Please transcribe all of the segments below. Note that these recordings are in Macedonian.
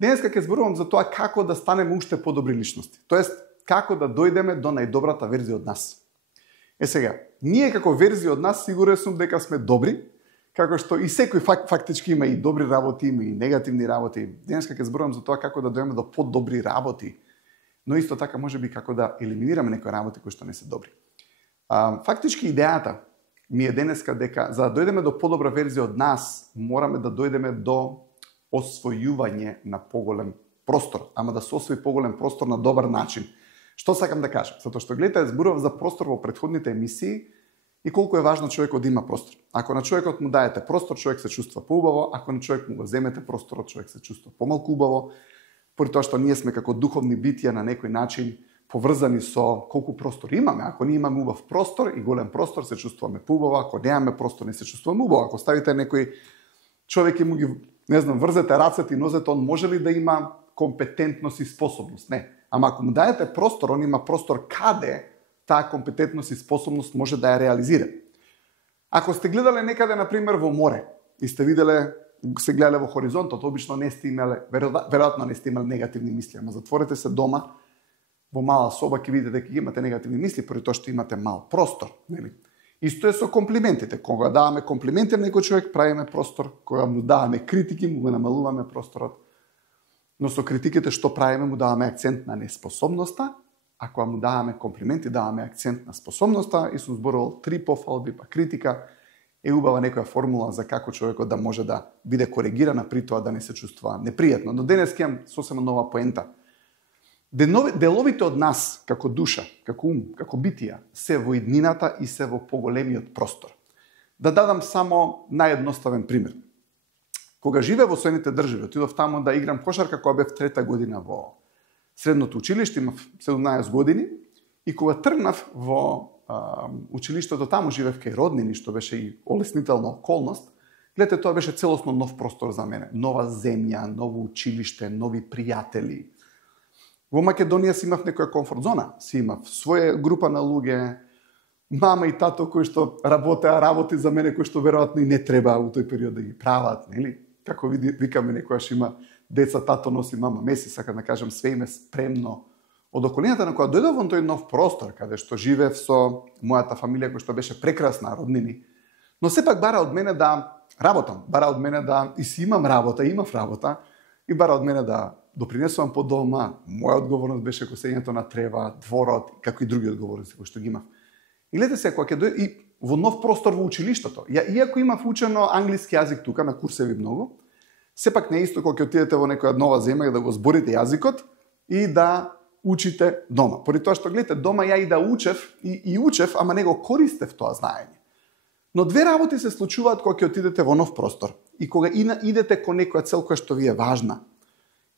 Денеска ќе зборувам за тоа како да станеме уште подобри личности. Тоест, како да дојдеме до најдобрата верзија од нас. Сега, ние како верзија од нас сигурен сум дека сме добри, како што и секој фактички има и добри работи, има и негативни работи. Денеска ќе зборувам за тоа како да дојдеме до подобри работи, но исто така можеби како да елиминираме некои работи кои што не се добри. Фактички идејата ми е денеска дека за да дојдеме до подобра верзија од нас, мораме да дојдеме до освојување на поголем простор, ама да се освои поголем простор на добар начин. Што сакам да кажам? Затоа што гледате, зборував за простор во претходните емисии и колку е важно човекот да има простор. Ако на човекот му даете простор, човек се чувства поубаво, ако на човек му го земете просторот, човек се чувства помалку убаво, поради тоа што ние сме како духовни битија на некој начин поврзани со колку простор имаме. Ако ние имаме убав простор и голем простор, се чувствуваме поубаво, ако немаме простор, не се чувствуваме убаво. Ако ставите некој човек и му ги врзете рацете и нозете, он може ли да има компетентност и способност? Не. Ама ако му даете простор, он има простор каде таа компетентност и способност може да ја реализира. Ако сте гледале некаде, например, во море и сте виделе, се гледале во хоризонтот, обично не сте имале, веројатно не сте имале негативни мисли, ама затворете се дома, во мала соба ќе видите дека имате негативни мисли, поради тоа што имате мал простор, нели? Исто е со комплиментите. Кога даваме комплименти на некој човек, правиме простор. Кога му даваме критики, му го намалуваме просторот. Но со критиките што правиме, му даваме акцент на неспособноста, а кога му даваме комплименти, даваме акцент на способноста. И сум зборувал 3 пофалби, па критика е убава некоја формула за како човекот да може да биде коригирана при тоа да не се чувствува непријатно. Но денес ќе имам сосема нова поента. Деловите од нас, како душа, како ум, како битија, се во иднината и се во поголемиот простор. Да дадам само наједноставен пример. Кога живеев во Соединените држави, отидов таму да играм кошарка кога бев 3-та година во средното училиште, имав 17 години, и кога тргнав во училиштето, таму живеев кај роднини, што беше и олеснителна околност, гледате, тоа беше целосно нов простор за мене. Нова земја, ново училиште, нови пријатели. Во Македонија си имав некоја комфорт зона, си имав своја група на луѓе, мама и тато кои што работи за мене, кои што веројатно и не треба у тој период да ги прават, нели? Како викаме некојаш има деца, тато носи, мама меси, сакам да кажам, све им е спремно. Од околината на која дојдов во тој нов простор, каде што живеев со мојата фамилија, која што беше прекрасна, роднини, но сепак бара од мене да работам, бара од мене да и си имам работа, имав работа, и бара од мене да допринесувам по дома. Моја одговорност беше косењето на трева, дворот, како и други одговорности кои што ги имав. И гледате се, кога ќе дојде и во нов простор во училиштето. Иако имав учено англиски јазик тука, на курсеви многу, сепак не е исто кога ќе отидете во некоја нова земја да го зборите јазикот и да учите дома. Поради тоа што гледате, дома ја и да учев, и учев, ама не го користев тоа знаење. Но две работи се случуваат кога ќе отидете во нов простор и кога идете кон некоја цел која што ви е важна.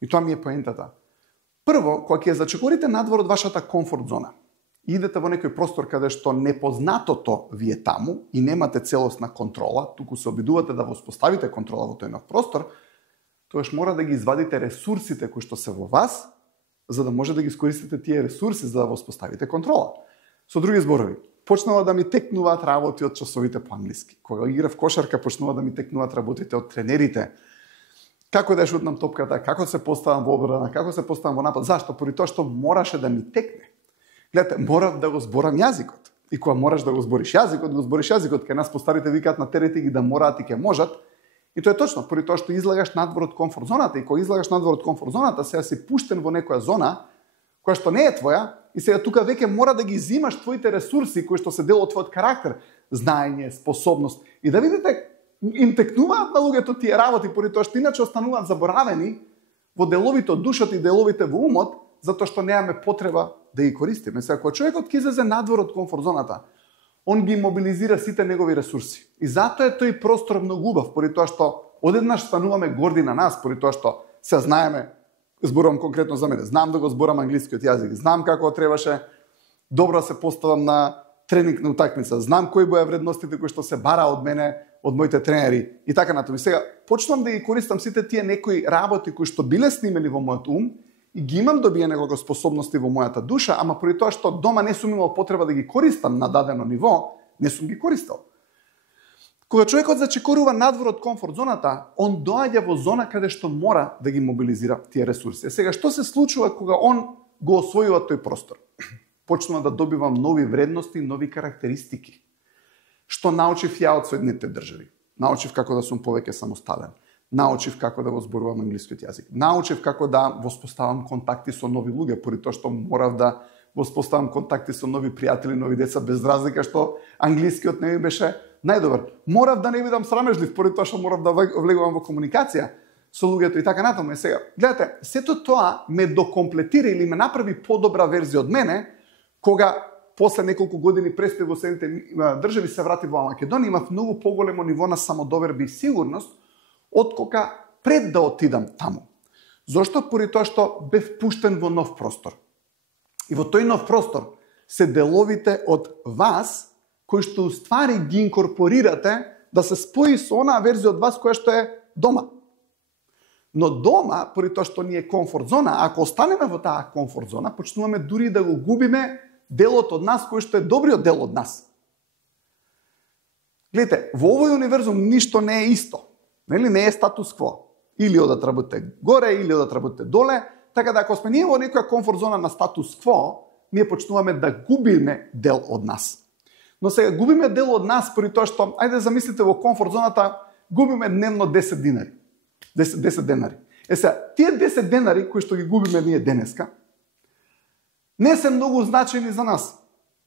И тоа ми е поентата. Прво, кога ќе зачекорите надвор од вашата комфорт зона, идете во некој простор каде што непознатото ви е таму и немате целосна контрола, туку се обидувате да воспоставите контрола во тој нов простор, тоаш мора да ги извадите ресурсите кои што се во вас, за да може да ги искористите тие ресурси за да воспоставите контрола. Со други зборови, почнала да ми текнуваат работи од часовите по англиски. Кога играв кошарка, почнува да ми текнуваат работите од тренерите. Како да шутнам топката, како се поставам во одбрана, како се поставам во напад. Зашто? Поради тоа што мораше да ми текне. Гледате, морав да го зборам јазикот. И кога мораш да го збориш јазикот, кај нас постарите викаат на терете ги да мораат и ќе можат. И тоа е точно, поради тоа што излагаш надвор од комфорт зоната и кога излагаш надвор од комфорт зоната, сега си пуштен во некоја зона која што не е твоја и сега тука веќе мора да ги изимаш твоите ресурси кои што се дел од твојот карактер, знаење, способност и да видите им текнуваат на луѓето тие работи поради тоа што иначе остануваат заборавени во деловите од душата и деловите во умот, затоа што немаме потреба да ги користиме. Сега кога човекот ќе излезе надвор од комфорт зоната, он ги мобилизира сите негови ресурси. И затоа е тој простор многу убав, поради тоа што одеднаш стануваме горди на нас, поради тоа што се знаеме, зборувам конкретно за мене, знам да го зборам англискиот јазик, знам како требаше добро да се поставам на тренинг на утакмица, знам кои боја вредностите кои што се бара од мене, од моите тренери и така натаму. Сега почнувам да ги користам сите тие некои работи кои што биле снимени во мојот ум и ги имам добиене како способности во мојата душа, ама поради тоа што дома не сум имал потреба да ги користам на дадено ниво, не сум ги користел. Кога човекот зачекорува надвор од комфорт зоната, он доаѓа во зона каде што мора да ги мобилизира тие ресурси. Сега, што се случува кога он го освојува тој простор? Почнува да добивам нови вредности, нови карактеристики. Што научив ја од Соединетите држави? Научив како да сум повеќе самостален. Научив како да го зборувам англискиот јазик. Научив како да воспоставам контакти со нови луѓе, поради тоа што морав да воспоставам контакти со нови пријатели, нови деца, без разлика што англискиот не ми беше најдобар. Морав да не бидам срамежлив, поради тоа што морав да влегувам во комуникација со луѓето и така натаму. Сега, гледате, сето тоа ме докомплетира или ме направи подобра верзија од мене, кога после неколку години престој во Соединетите држави се врати во Македонија, имав многу поголемо ниво на самодоверба и сигурност од кога пред да отидам таму. Зошто? Поради тоа што бев пуштен во нов простор. И во тој нов простор се деловите од вас кои што уствари ги инкорпорирате да се спои со онаа верзија од вас која што е дома. Но дома, поради тоа што ни е комфорт зона, ако останеме во таа комфорт зона, почнуваме дури да го губиме делот од нас кој што е добриот дел од нас. Гледате, во овој универзум ништо не е исто. Нели, не е статус кво. Или одат работите горе, или одат работите доле. Така да ако сме ние во некоја комфорт зона на статус кво, ние почнуваме да губиме дел од нас. Но сега губиме дел од нас поради тоа што, ајде замислите во комфорт зоната, губиме дневно 10 динари. 10 денари. Сега, тие 10 денари кои што ги губиме ние денеска, не се многу значајни за нас.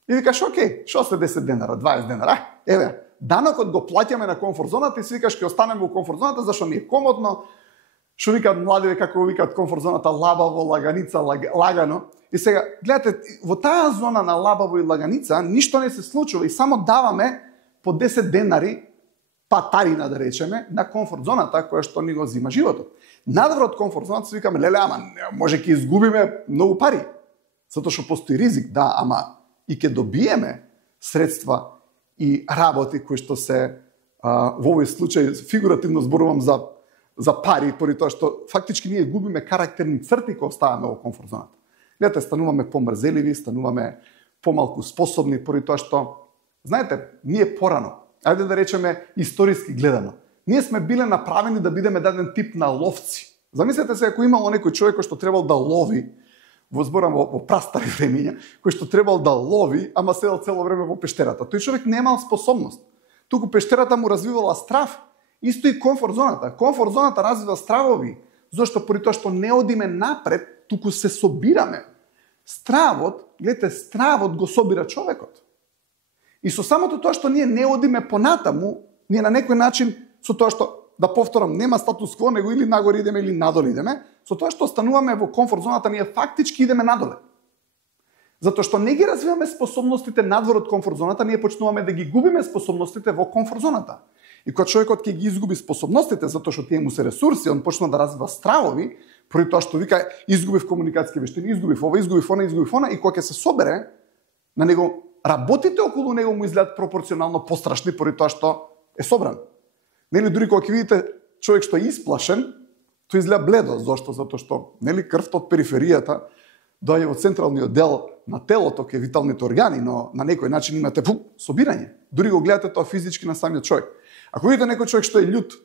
И викаш, окей, шо се 10 денара, 20 денара? Еве, данокот го плаќаме на комфорт зоната и си викаш, ќе останеме во комфорт зоната, зашто ми е комодно. Што викаат младиве, како викаат комфорт зоната, лабаво, лаганица, лагано. И сега, гледате, во таа зона на лабаво и лаганица, ништо не се случува и само даваме по 10 денари, патарина да речеме, на комфорт зоната која што ни го зима животот. Надвор од комфорт зоната се викаме, леле, ама може ќе изгубиме многу пари. Затоа што постои ризик, да, ама и ќе добиеме средства и работи кои што се во овој случај фигуративно зборувам за пари, поради тоа што фактички ние губиме карактерни црти кога оставаме во комфорт зоната. Гледате, стануваме помрзеливи, стануваме помалку способни, поради тоа што, знаете, ние порано, ајде да речеме историски гледано, ние сме биле направени да бидеме даден тип на ловци. Замислете се ако имало некој човек кој што требал да лови, во прастари времења, кој што требал да лови, ама седел цело време во пештерата. Тој човек немал способност. Туку пештерата му развивала страв. Исто и комфорт зоната. Комфорт зоната развива стравови, зашто поради тоа што не одиме напред, туку се собираме. Стравот, гледате, стравот го собира човекот. И со самото тоа што ние не одиме понатаму, ние на некој начин, со тоа што, да повторам, нема статус кво, него или нагоре идеме или надоле идеме, со тоа што остануваме во комфорт зоната, ние фактички идеме надоле. Затоа што не ги развиваме способностите надвор од комфорт зоната, ние почнуваме да ги губиме способностите во комфорт зоната. И кога човекот ќе ги изгуби способностите, затоа што тие му се ресурси, он почна да развива стравови, поради тоа што вика изгубив комуникацијски вештини, изгубив ова, изгубив она, и кога ќе се собере, на него работите околу него му изгледат пропорционално пострашни поради тоа што е собран. Нели, дури кога ќе видите човек што е исплашен, тој изгледа бледо. Зошто? Затоа што, нели, крвта од периферијата доаѓа во централниот дел на телото, кај виталните органи, но на некој начин имате собирање. Дури го гледате тоа физички на самиот човек. Ако видите некој човек што е љут,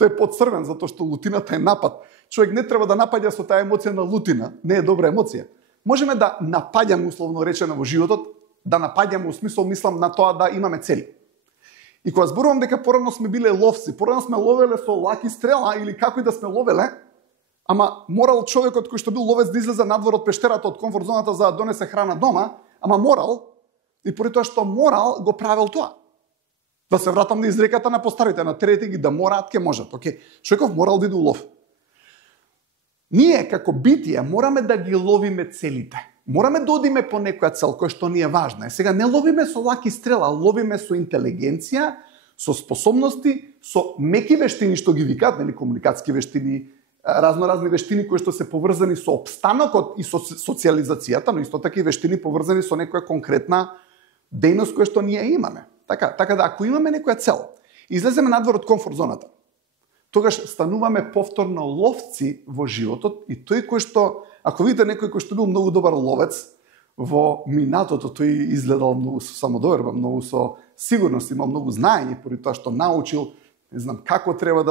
тој е подцрвен затоа што лутината е напад. Човек не треба да напаѓа со таа емоција на лутина, не е добра емоција. Можеме да напаѓаме, условно речено, во животот, да напаѓаме, во смисол мислам на тоа да имаме цели. И кога зборувам дека порано сме биле ловци, порано сме ловеле со лак и стрела или како и да сме ловеле, ама морал човекот кој што бил ловец да излезе надвор од пештерата, од комфорт зоната за да донесе храна дома, ама морал, и поради тоа што морал, го правел тоа. Да се вратам на изреката на постарите, на терете ги да мораат, ке можат. Океј, човеков морал да иде улов. Ние, како битија, мораме да ги ловиме целите. Мораме да одиме по некоја цел која што ни е важна. Сега не ловиме со лак и стрела, ловиме со интелигенција, со способности, со меки вештини што ги викаат, нели, комуникацијски вештини, разноразни вештини кои што се поврзани со опстанокот и со социализацијата, но исто така и вештини поврзани со некоја конкретна дејност која што ние имаме. Така да ако имаме некоја цел, излеземе надвор од комфорт зоната, тогаш стануваме повторно ловци во животот и тој кој што, ако видите некој кој што бил многу добар ловец во минатото, тој изгледал многу со самодоверба, многу со сигурност имал многу знаење поради тоа што научил, не знам како треба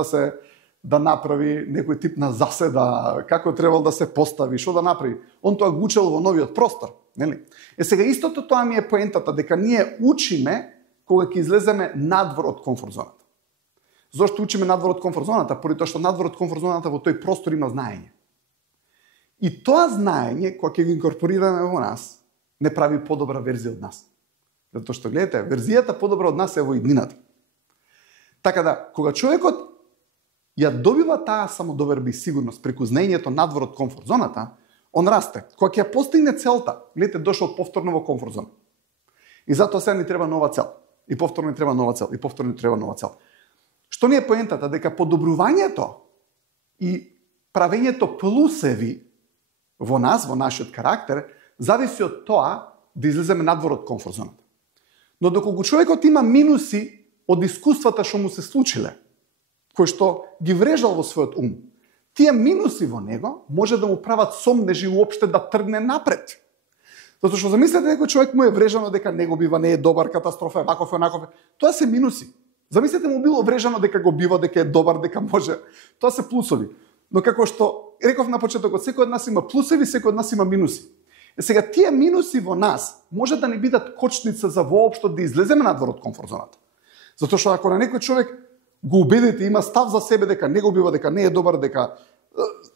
да направи некој тип на заседа, како требал да се постави, што да направи. Он тоа го учел во новиот простор, нели? Сега истото тоа ми е поентата, дека ние учиме кога ќе излеземе надвор од комфорт зоната. Зошто учиме надвор од комфорт зоната? Поради тоа што надвор од комфорт зоната во тој простор има знаење. И тоа знаење, кога ќе го инкорпорираме во нас, не прави подобра верзија од нас. Затоа што, гледате, верзијата подобра од нас е во иднината. Така да, кога човекот ја добива таа самодоверба и сигурност преку знаењето надвор од комфорт зоната, он расте. Кога ќе ја постигне целта, гледате, дошол повторно во комфорт зона. И затоа сега ни треба нова цел. И повторно ни треба нова цел. И повторно ни треба нова цел. Што ни е поентата? Дека подобрувањето и правењето плусеви во нас, во нашиот карактер, зависи од тоа да излеземе надвор од комфорт зоната. Но доколку човекот има минуси од искуствата што му се случиле, кои што ги врежал во својот ум, тие минуси во него може да му прават сомнежи уопште да тргне напред. Затоа што замислете некој човек му е врежано дека не го бива, не е добар, катастрофа е, ваков е, онаков е. Тоа се минуси. Замислете му било врежано дека го бива, дека е добар, дека може. Тоа се плусови. Но како што реков на почетокот, секој од нас има плусеви, секој од нас има минуси. Сега тие минуси во нас може да ни бидат кочница за воопшто да излеземе надвор од комфорт зоната. Затоа што ако на некој човек го убедите, има став за себе дека не го бива, дека не е добар, дека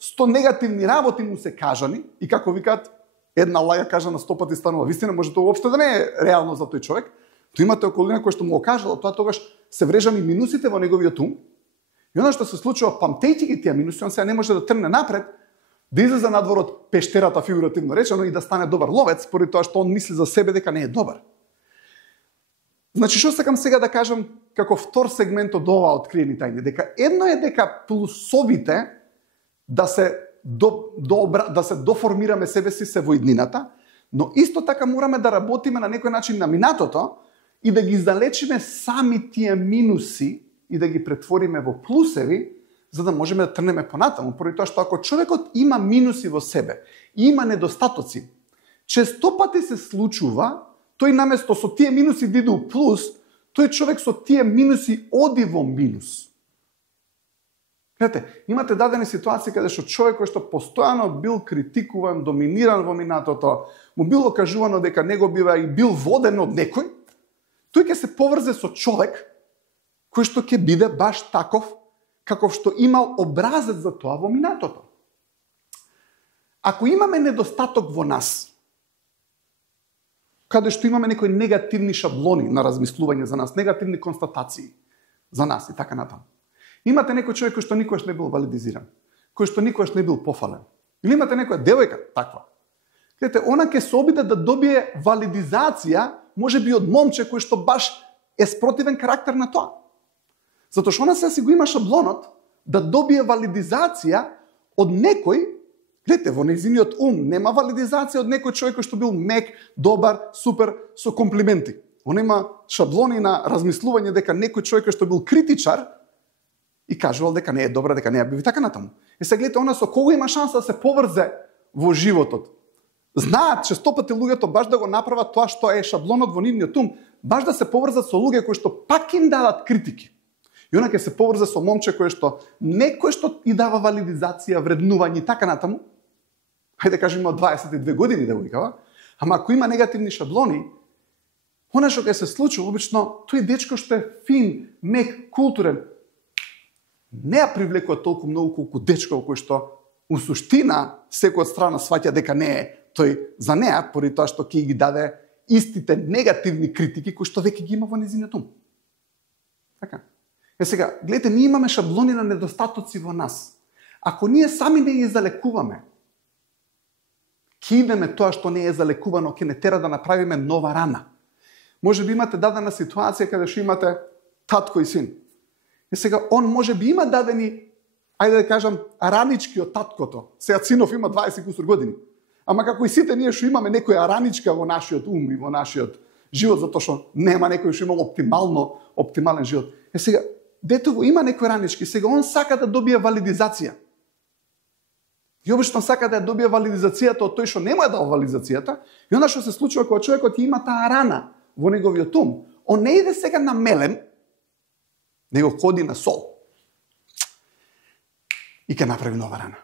100 негативни работи му се кажани и како викаат, една лаја кажана 100 пати станува вистина, може тоа уопште да не е реално за тој човек, то имате околина кој што му го кажала, тоа тогаш се врежани минусите во неговиот ум. И она што се случува, памтејќи ги тие минуси, он сега не може да тргне напред, да излезе надвор од пештерата, фигуративно речено, и да стане добар ловец, поради тоа што он мисли за себе дека не е добар. Значи, што сакам сега да кажам како втор сегмент од оваа откриени тајни, дека едно е дека плусовите да се доформираме себе си се во иднината, но исто така мораме да работиме на некој начин на минатото и да ги залечиме сами тие минуси и да ги претвориме во плусеви, за да можеме да трнеме понатаму. Поради тоа што ако човекот има минуси во себе и има недостатоци, често пати се случува тој наместо со тие минуси да иде у плюс, тој човек со тие минуси оди во минус. Знаете, имате дадени ситуации каде што човек кој што постојано бил критикуван, доминиран во минатото, му било кажувано дека не го бива и бил воден од некој, тој ќе се поврзе со човек кој што ќе биде баш таков каков што имал образец за тоа во минатото. Ако имаме недостаток во нас, каде што имаме некои негативни шаблони на размислување за нас, негативни констатации за нас и така натаму. Имате некој човек кој што никогаш не бил валидизиран, кој што никогаш не бил пофален. Или имате некоја девојка таква. Гледате, она ќе се обиде да добие валидизација, може би од момче кој што баш е спротивен карактер на тоа. Затоа што она се си го има шаблонот да добие валидизација од некој. Гледате, во нејзиниот ум нема валидизација од некој човек кој што бил мек, добар, супер, со комплименти. Он има шаблони на размислување дека некој човек кој што бил критичар и кажувал дека не е добра, дека не е бив и така натаму. И се гледате, она со кого има шанса да се поврзе во животот. Знаат често пати луѓето баш да го направат тоа што е шаблонот во нивниот ум, баш да се поврзат со луѓе кои што пак им дадат критики. И она ќе се поврзе со момче кој што некој што и дава валидизација, вреднување и така натаму. Хајде да кажеме од 22 години да го викава, ама ако има негативни шаблони, она што ќе се случи обично, тој дечко што е фин, мек, културен, не ја привлекува толку многу колку дечко кој што у суштина секој од страна сваќа дека не е тој за неа, поради тоа што ќе ги даде истите негативни критики кои што веќе ги има во нејзиниот ум. Така. Сега, гледате, ние имаме шаблони на недостатоци во нас. Ако ние сами не ги залекуваме, ќе идеме тоа што не е залекувано, ќе не тера да направиме нова рана. Може би имате дадена ситуација каде што имате татко и син. И сега он може би има дадени, ајде да кажам, ранички од таткото. Сега синов има 20 кусур години. Ама како и сите ние што имаме некоја раничка во нашиот ум и во нашиот живот, затоа што нема некој што имал оптимален живот. Сега детево има некој ранички, сега он сака да добие валидизација. И обично сака да ја добие валидизацијата од тој што нема да дал валидизацијата, и она што се случува кога човекот има таа рана во неговиот ум, Он не иде сега на мелем, него ходи на сол. И ќе направи нова рана.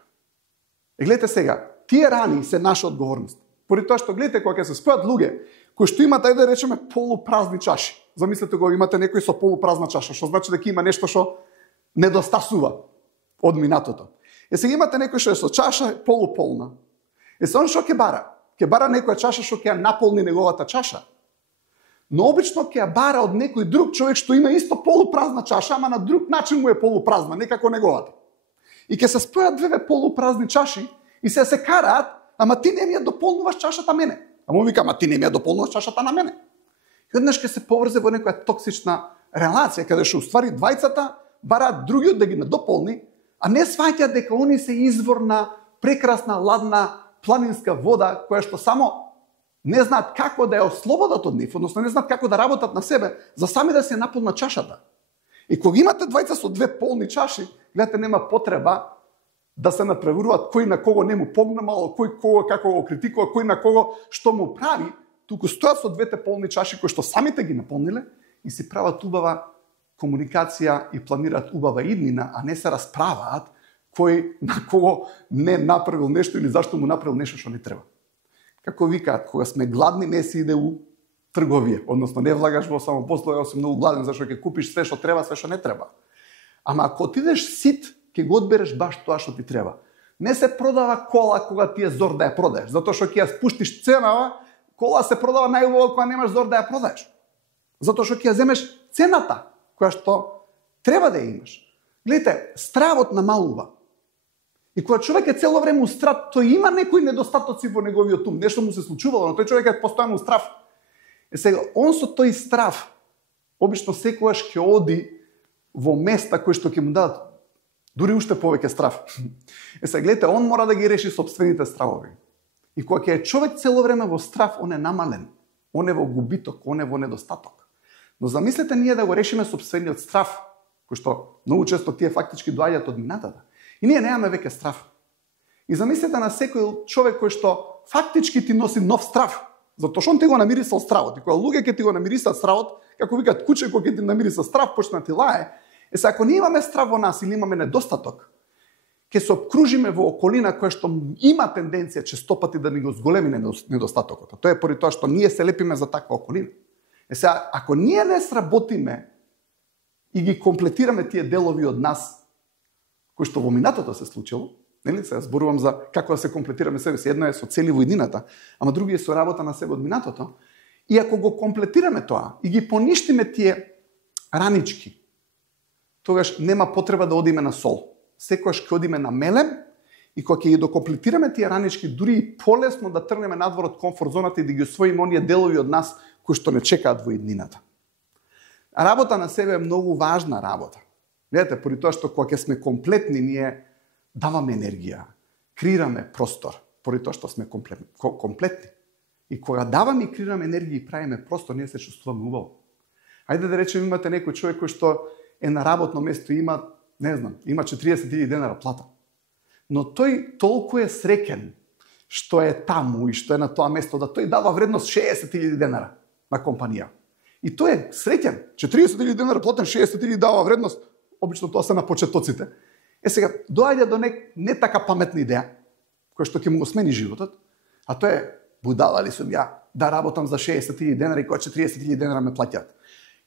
Гледате сега, тие рани се наша одговорност. Поради тоа што гледате кога ќе се спојат луѓе кои што имат, ајде да речеме, полупразни чаши. Замислете го, имате некој со полупразна чаша, што значи дека има нешто што недостасува од минатото. Сега имате некој што е со чаша полуполна. Он што ќе бара? Ќе бара некоја чаша што ќе ја наполни неговата чаша. Но обично ќе ја бара од некој друг човек што има исто полупразна чаша, ама на друг начин му е полупразна, не како неговата. И ќе се спојат две полупразни чаши и се караат, ама ти не ми ја дополнуваш чашата мене. Ама му вика, ама ти не ми ја дополнуваш чашата на мене. И однаш ќе се поврзе во некоја токсична релација, каде што уствари двајцата бараат другиот да ги надополни, а не сваќаат дека они се извор на прекрасна, ладна, планинска вода, која што само не знаат како да ја ослободат од нив, односно не знаат како да работат на себе, за сами да се наполнат чашата. И кога имате двајца со две полни чаши, гледате, нема потреба да се надпреваруваат кој на кого не му погнамал, кој кого како го критикува, кој на кого што му прави, туку стојат со двете полни чаши кои што самите ги наполниле и си прават убава комуникација и планираат убава иднина, а не се расправаат кој на кого не направил нешто или зашто му направил нешто што не треба. Како викаат, кога сме гладни не се иде у трговија, односно не влагаш во самопослуга, освен многу гладен, зашто ќе купиш све што треба, све што не треба. Ама ако отидеш сит, ќе го одбереш баш тоа што ти треба. Не се продава кола кога ти е зор да ја продаеш, затоа што ќе ја спуштиш ценава, кола се продава најубаво кога немаш зор да ја продаеш. Затоа што ќе ја земеш цената која што треба да ја имаш. Гледате, стравот намалува. И кога човек е цело време устрав, тој има некои недостатоци во неговиот ум, нешто му се случувало, но тој човек е постојано устрав. Сега, он со тој страв, обично секогаш ќе оди во места кои што ќе му дадат дури уште повеќе страв. Сега, гледате, он мора да ги реши собствените стравови. И кога ќе е човек цело време во страв, он е намален, он е во губиток, он е во недостаток. Но замислете ние да го решиме собствениот страв, кој што многу често тие фактички доаѓаат од минатата. И ние немаме веќе страв. И замислете на секој човек кој што фактички ти носи нов страв, затоа што он ти го намирисал стравот. И кога луѓе ќе ти го намирисат стравот, како викаат куче кој ќе ти намириса страв, почна ти лае. Сега ако не имаме страв во нас или имаме недостаток, ќе се обкружиме во околина која што има тенденција честопати да ни го зголеми недостатокот. Тоа е поради тоа што ние се лепиме за таква околина. Сега ако ние не сработиме и ги комплетираме тие делови од нас кои што во минатото се случило, нели се зборувам за како да се комплетираме себе си, едно е со цели во иднината, ама други е со работа на себе од минатото. И ако го комплетираме тоа и ги поништиме тие ранички, тогаш нема потреба да одиме на сол. Секогаш ќе одиме на мелем и кога ќе ги докомплетираме тие ранички, дури и полесно да тргнеме надвор од комфорт зоната и да ги освоиме оние делови од нас кои што не чекаат во иднината. Работа на себе е многу важна работа. Видете, поради тоа што кога ќе сме комплетни, ние даваме енергија, креираме простор, поради тоа што сме комплетни. И кога даваме и креираме енергија и правиме простор, ние се чувствуваме убаво. Ајде да речеме имате некој човек кој што е на работно место и има, не знам, има 40.000 денара плата. Но тој толку е среќен што е таму и што е на тоа место, да тој дава вредност 60.000 денара на компанија. И тој е среќен. 40.000 денара платен, 60.000 дава вредност. Обично тоа се на почетоците. Сега, доаѓа до не така паметна идеја, која што ќе му го смени животот, а тоа е, будала ли сум ја да работам за 60.000 денара и кога 40.000 денара ме плаќаат.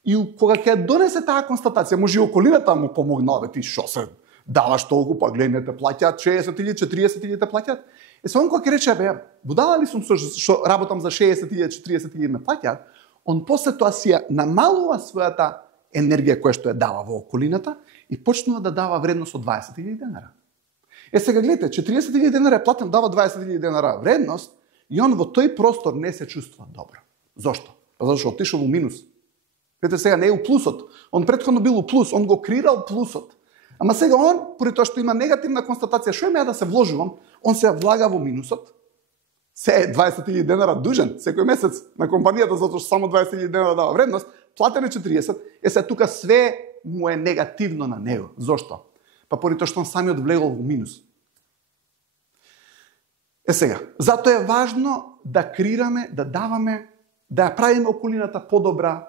И кога ќе донесе таа констатација, може и околината му помогнала, ти шо се даваш толку, па гледај, те плаќаат 60.000, 40.000 те плаќаат. Сега он кога ќе рече, бе, будала ли сум што работам за 60.000, 40.000 ме плаќаат, он после тоа си ја намалува својата енергија која што ја дава во околината и почнува да дава вредност од 20.000 денара. Сега гледате, 40.000 денара е платен, дава 20.000 денара вредност и он во тој простор не се чувствува добро. Зошто? Па зашто отишол во минус. Видите, сега не е у плюсот. Он претходно бил у плюс, он го креирал плюсот. Ама сега он, поради тоа што има негативна констатација, што има да се вложувам, он се влага во минусот. Се е 20.000 денара дужен секој месец на компанијата затоа што само 20.000 денара дава вредност, платен е 40, сега тука све му е негативно на него. Зошто? Па поради тоа што он самиот влегол во минус. Сега, затоа е важно да креираме, да даваме, да ја правиме околината подобра,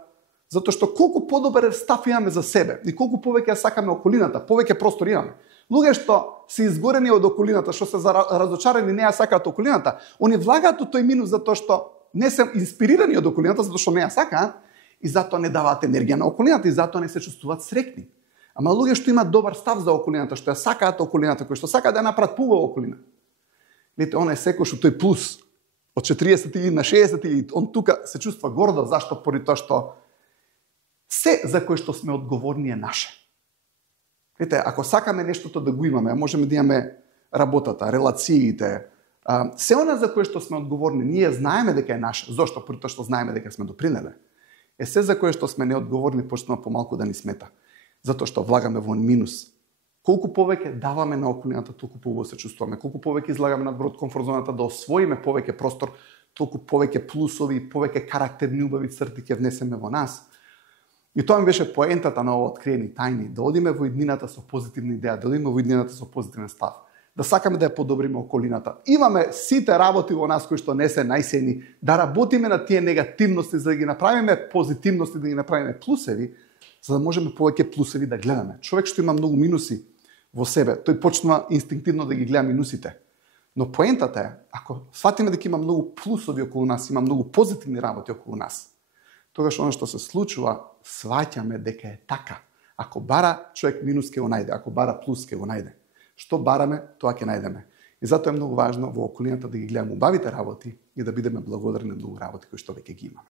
Затоа што колку подобар став имаме за себе и колку повеќе ја сакаме околината, повеќе простор имаме. Луѓе што се изгорени од околината, што се разочарани, не ја сакаат околината, они влагаат у тој минус затоа што не се инспирирани од околината, затоа што не ја сакаат и затоа не даваат енергија на околината и затоа не се чувствуваат среќни. Ама луѓе што имаат добар став за околината, што ја сакаат околината, кои што сакаат да ја направат поубава околина. Видите, он е секој што тој плюс од 40 на 60, он тука се чувства гордо, зашто? Поради тоа што се за кое што сме одговорни е наше. Видите, ако сакаме нештото да го имаме, можеме да имаме работата, релациите, се она за кое што сме одговорни, ние знаеме дека е наше. Зошто? Поради тоа што знаеме дека сме допринеле. Се за кое што сме неодговорни почнува помалку да ни смета. Затоа што влагаме во минус. Колку повеќе даваме на околината, толку поубаво се чувствуваме. Колку повеќе излагаме надвор од комфорт зоната да освоиме повеќе простор, толку повеќе плусови, повеќе карактерни убави црти ќе внесеме во нас. И тоа ми беше поентата на ова откриени тајни, да одиме во иднината со позитивна идеја, да одиме во иднината со позитивен став, да сакаме да ја подобриме околината. Имаме сите работи во нас кои што не се најсени, да работиме на тие негативности, за да ги направиме позитивности, да ги направиме плусеви, за да можеме повеќе плусеви да гледаме. Човек што има многу минуси во себе, тој почнува инстинктивно да ги гледа минусите. Но поентата е, ако сватиме дека има многу плусови околу нас, има многу позитивни работи околу нас, тогаш оно што се случува, сваќаме дека е така. Ако бара човек минус ќе го најде, ако бара плюс ќе го најде. Што бараме, тоа ќе најдеме. И затоа е многу важно во околината да ги гледаме убавите работи и да бидеме благодарни на многу работи кои што веќе ги имаме.